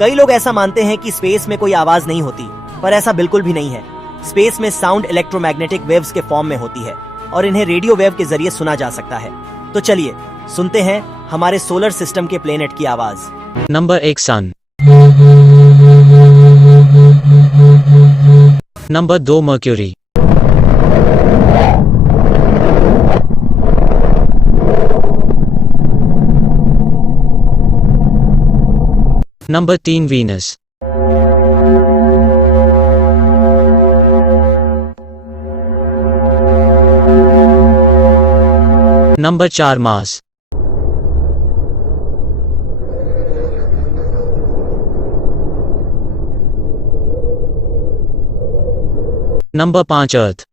कई लोग ऐसा मानते हैं कि स्पेस में कोई आवाज नहीं होती, पर ऐसा बिल्कुल भी नहीं है। स्पेस में साउंड इलेक्ट्रोमैग्नेटिक वेव्स के फॉर्म में होती है और इन्हें रेडियो वेव के जरिए सुना जा सकता है। तो चलिए सुनते हैं हमारे सोलर सिस्टम के प्लेनेट की आवाज। Number 1 sun. Number 2 Mercury. Number 3 Venus. Number 4 Mars. Number 5 अर्थ।